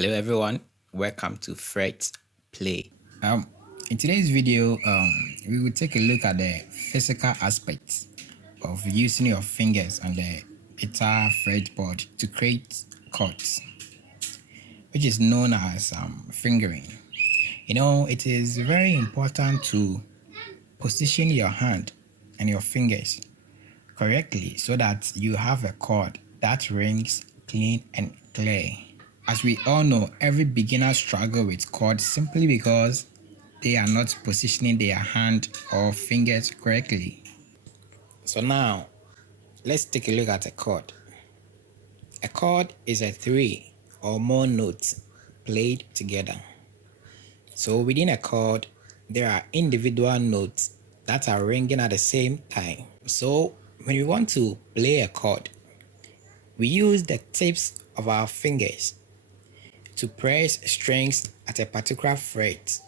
Hello everyone, welcome to Fret Play. In today's video, we will take a look at the physical aspects of using your fingers on the guitar fretboard to create chords, which is known as fingering. It is very important to position your hand and your fingers correctly so that you have a chord that rings clean and clear. As we all know, every beginner struggles with chords simply because they are not positioning their hand or fingers correctly. So now, let's take a look at a chord. A chord is a 3 or more notes played together. So within a chord, there are individual notes that are ringing at the same time. So when we want to play a chord, we use the tips of our fingers to press strings at a particular fret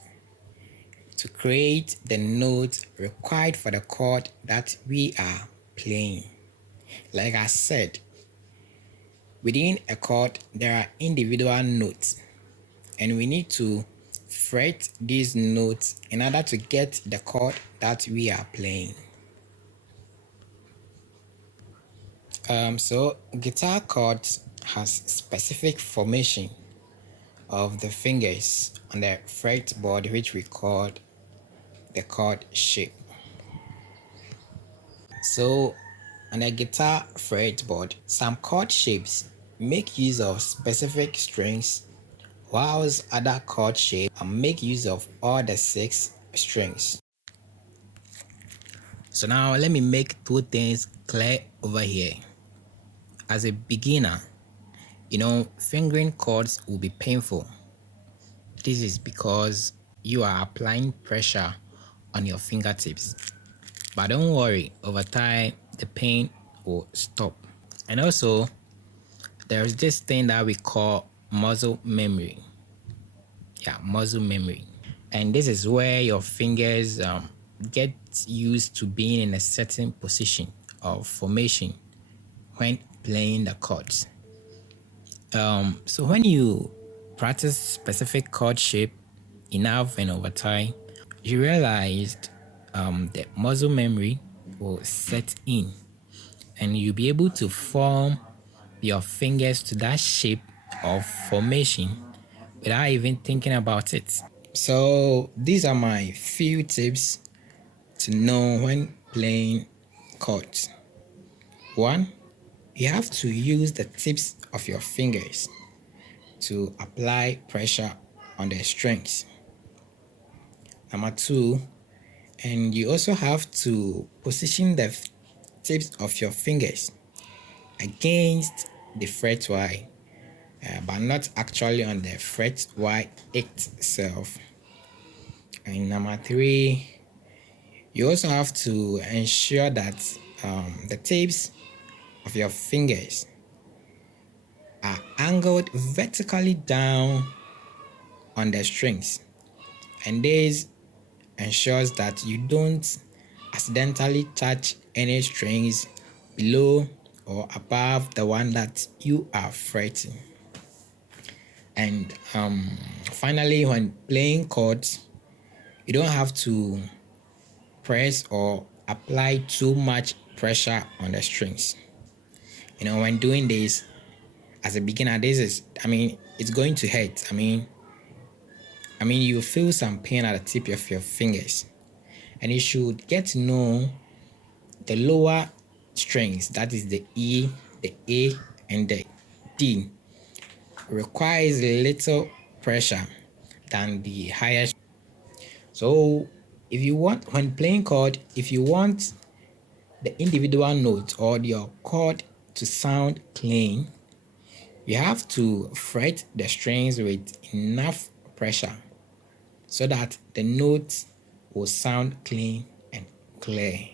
to create the notes required for the chord that we are playing. Like I said, within a chord there are individual notes and we need to fret these notes in order to get the chord that we are playing. So guitar chords has specific formation of the fingers on the fretboard, which we call the chord shape. So on a guitar fretboard, some chord shapes make use of specific strings, whilst other chord shapes make use of all the 6 strings. So now let me make 2 things clear over here. As a beginner, fingering chords will be painful. This is because you are applying pressure on your fingertips. But don't worry, over time the pain will stop. And also, there's this thing that we call muscle memory. Muscle memory. And this is where your fingers get used to being in a certain position of formation when playing the chords. So when you practice specific chord shape enough and over time, you realized the muscle memory will set in and you'll be able to form your fingers to that shape of formation without even thinking about it. So these are my few tips to know when playing chords. 1, you have to use the tips of your fingers to apply pressure on the strings. Number 2, and you also have to position the tips of your fingers against the fret Y, but not actually on the fret Y itself. And number 3, you also have to ensure that the tips of your fingers are angled vertically down on the strings, and this ensures that you don't accidentally touch any strings below or above the one that you are fretting. And finally, when playing chords, you don't have to press or apply too much pressure on the strings. When doing this as a beginner, it's going to hurt. You feel some pain at the tip of your fingers, and you should get to know the lower strings, that is the E, the A, and the D, requires little pressure than the higher. So when playing chord, if you want the individual notes or your chord to sound clean, you have to fret the strings with enough pressure so that the notes will sound clean and clear.